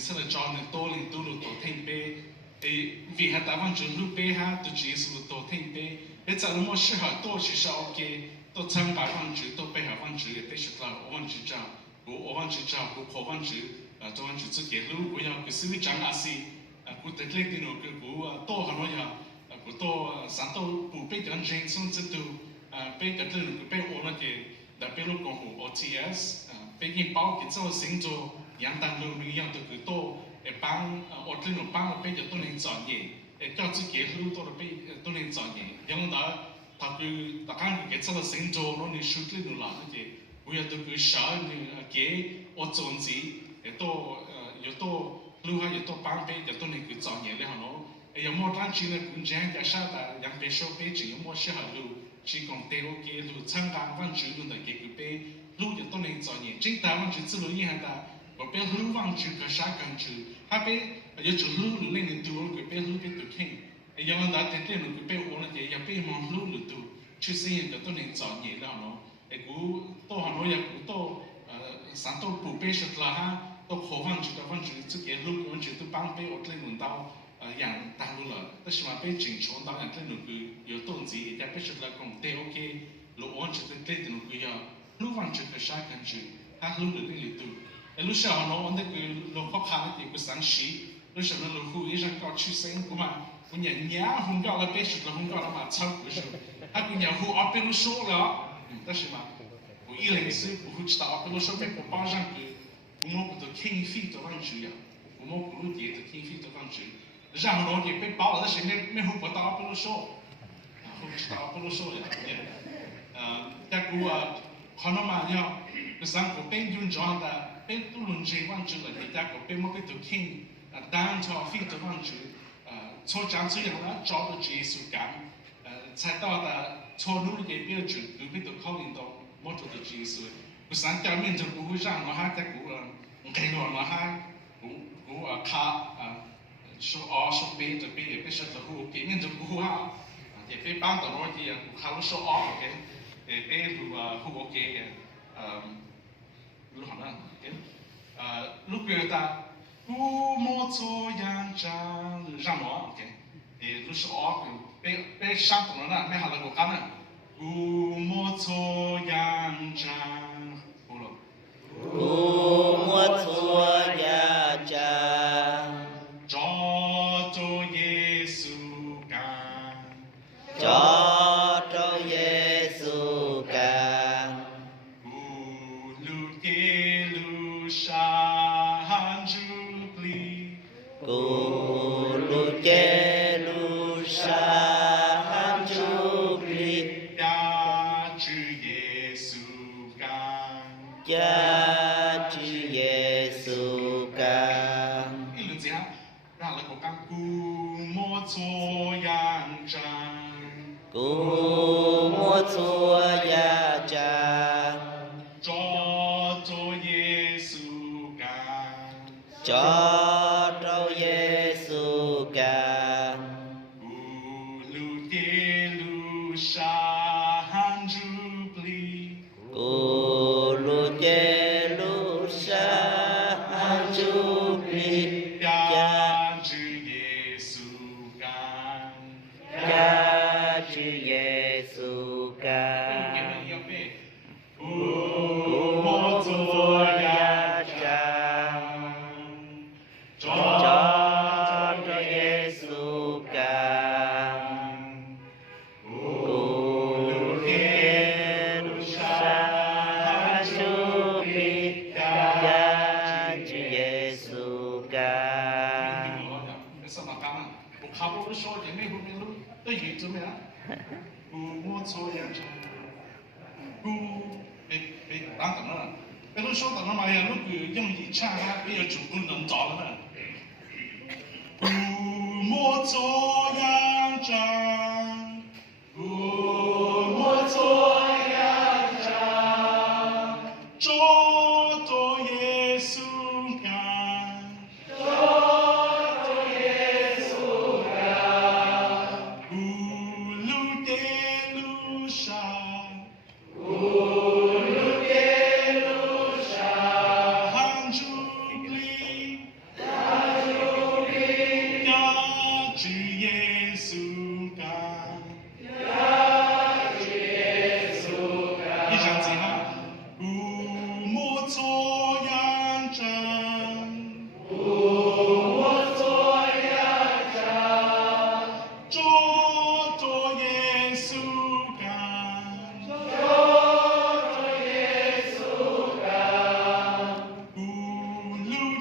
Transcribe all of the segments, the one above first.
sẽ là cho nên tôi lên tu lụt tổ thêm bê vì hạt ta vẫn chịu lụt bê ha tôi chỉ sử lụt tổ thêm bê bây giờ nó sẽ hỏi tôi chỉ sợ ok tôi tham gia vẫn chịu tôi bê hạt vẫn chịu để sẽ là vẫn chịu cho của vẫn chịu cho của khó vẫn chịu tôi vẫn chịu sự kết lũ của nhau cái sự chẳng là gì của tất cả những cái của tôi họ nói nhau của tôi sáng tôi của bê cái gen xong tự tu bê cái thứ của bê ổn là cái đã bê lúc còn hồ OTS bê cái bao cái sau sinh cho yang tăng lưu mình yang từ cái tô bang ở trên một bang bê cho tôi nên chọn gì cho自己路多的被都能找人，然后呢，他就大家给这个星座，那你手里头拿那些，我要都给啥你给我种子，也都也都路下也都帮被也都能给找人了哈喏，有么单去呢？工钱加啥的，让别说别只有么些哈路，只讲对我给路参加完全用的给个被路也都能找人，真台湾就自路一样的，我别路完全个啥感觉，他别。giờ chủ lưu lưu lên từ cái bên lưu bên từ khen, giờ mình đã thấy cái bên ổn là gì, giờ bên mong lưu lưu từ, chưa xây dựng cái tôi nên chọn nhẹ nào nó, cú tôi hà nội giờ cú tôi sáng tôi bù bê sạch là ha, tôi khó văn chữ cái lưu văn chữ tôi băng bê ở trên nguồn tàu, dạng tăng lưu là, tất nhiên mà bê chỉnh chọn tàu dạng trên nụ cười, giờ tôi gì, giờ bê sạch là còn tê ok, lưu văn chữ tôi lên từ nụ cười giờ, lưu văn chữ cái sai cái chữ, ha lưu được cái lưu từ, lúc sau hà nội anh thấy cái lưu khó khăn thì cái sáng sĩ lúc sau nó khu ý rằng có chữ sinh của mà nhà nhá không có là bé sụt là không có là mà sau của sụt à của nhà khu ở bên lúc số đó đó là mà của ý là sự của khu chỉ ở bên lúc số bên của bao rằng của một của tôi kinh phí tôi vẫn chịu à của một của lúc gì tôi kinh phí tôi vẫn chịu rằng nó thì bên bao là sẽ mấy khu của tao ở bên lúc số khu chỉ ở bên lúc số vậy các của họ nó mà nhau cái sáng của bên dùng chọn ta bên tu luyện gì vẫn chịu là thì các của bên một cái tôi kinh当朝非得放置，从讲这样呢，找到耶稣感，才到的从努力的标准，都被都考虑到某种的耶稣。不然表面就不会让我哈在古给我哈古卡说说别的别也别说的古，表面就不会哈，也别帮到我的卡路说别别古给如何呢？如果他。古莫做样张让我 OK， 都是哦，被上懂了呢，没好了我干了。古莫做样张，好了。古莫做样张，找着耶稣干，找着耶稣干，古路的路上。古路街路上主里，家主耶稣干，家主耶稣干。一轮子哈，然后来我讲古莫做样张，古莫做样张，找着耶稣干，找着耶稣干，古路的路上主里，古路的路上主里，家主耶稣干，家主耶稣干。古莫做样张。找着耶稣干，古路路上主里，家主耶稣干。什么干嘛？我卡不说也没不没路，都一直没啊。古莫做样张，古当等了，别都说等了嘛呀，如果用力唱啊，别有主不能找了呢。古莫做样张，古莫做样张，找到耶稣干，找到耶稣干，古路的路上，古路的路上，主里。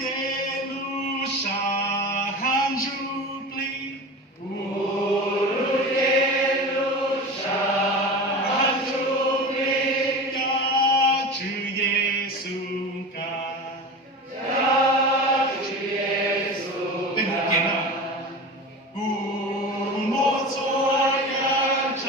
的路上主blind，无路的路上主blind，家主耶稣家主耶稣，对不对呢？故莫作扬长。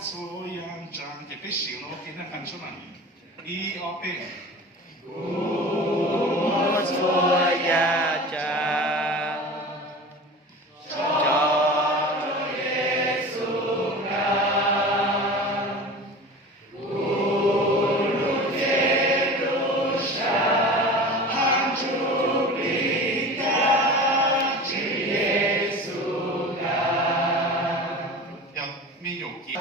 所样长给被形容给他看出来，一二三。无所呀长，照耶稣刚，无路的路上主领导，主耶稣刚，要没有给。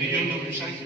你有没有想过？